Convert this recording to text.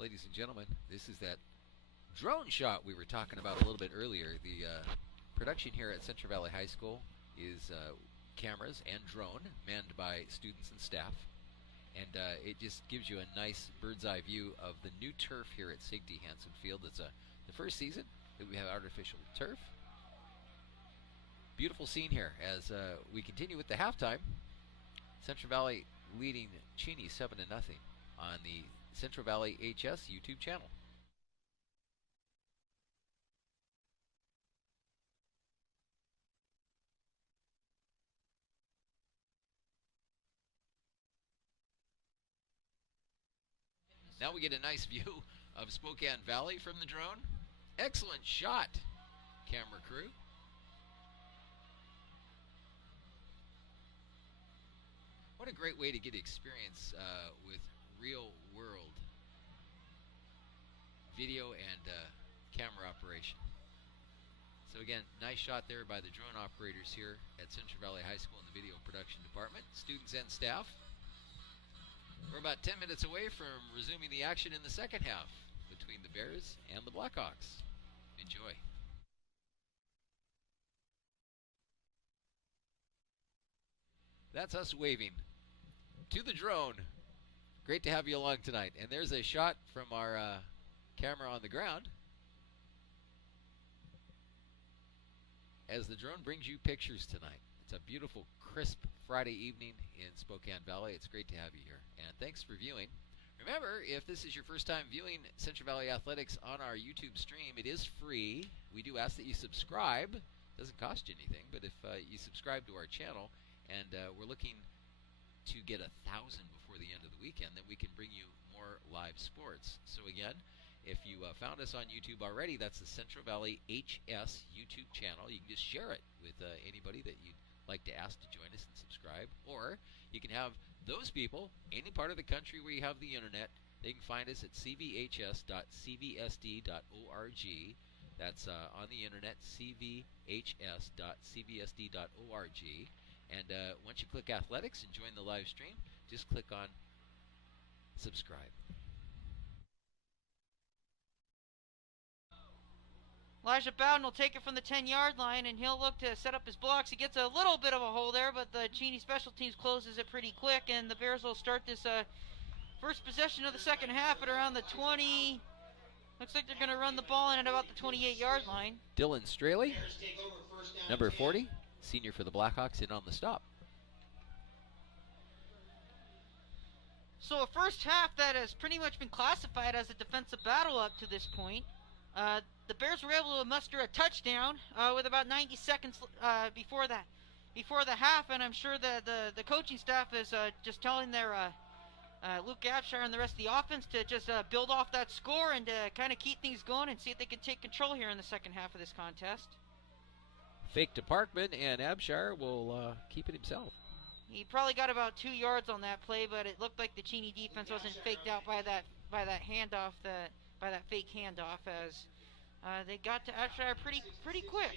Ladies and gentlemen, this is that drone shot we were talking about a little bit earlier. The production here at Central Valley High School is cameras and drone manned by students and staff. And it just gives you a nice bird's eye view of the new turf here at Sigty Hansen Field. It's the first season that we have artificial turf. Beautiful scene here as we continue with the halftime. Central Valley leading Cheney 7-0 on the Central Valley HS YouTube channel. Now we get a nice view of Spokane Valley from the drone. Excellent shot, camera crew. What a great way to get experience with real-world video and camera operation. So again, nice shot there by the drone operators here at Central Valley High School in the video production department, students and staff. We're about 10 minutes away from resuming the action in the second half between the Bears and the Blackhawks. Enjoy. That's us waving to the drone. Great to have you along tonight. And there's a shot from our camera on the ground as the drone brings you pictures tonight. It's a beautiful, crisp Friday evening in Spokane Valley. It's great to have you here. And thanks for viewing. Remember, if this is your first time viewing Central Valley Athletics on our YouTube stream, it is free. We do ask that you subscribe. It doesn't cost you anything, but if you subscribe to our channel, and we're looking to get 1,000 before the end of the weekend, then we can bring you more live sports. So again, if you found us on YouTube already, that's the Central Valley HS YouTube channel. You can just share it with anybody that you'd like to ask to join us and subscribe. Or you can have those people, any part of the country where you have the internet, they can find us at cvhs.cvsd.org. That's on the internet, cvhs.cvsd.org. And once you click athletics and join the live stream, just click on subscribe. Elijah Bowden will take it from the 10-yard line, and he'll look to set up his blocks. He gets a little bit of a hole there, but the Cheney special teams closes it pretty quick, and the Bears will start this first possession of the second half at around the 20. Looks like they're going to run the ball in at about the 28-yard line. Dylan Straley, number 40, senior for the Blackhawks, in on the stop. So a first half that has pretty much been classified as a defensive battle up to this point. The Bears were able to muster a touchdown with about 90 seconds before the half, and I'm sure that the coaching staff is just telling their Luke Abshire and the rest of the offense to just build off that score and to kind of keep things going and see if they can take control here in the second half of this contest. Fake to Parkman, and Abshire will keep it himself. He probably got about 2 yards on that play, but it looked like the Cheney defense wasn't faked out by that handoff, by that fake handoff, as they got to Abshire pretty quick.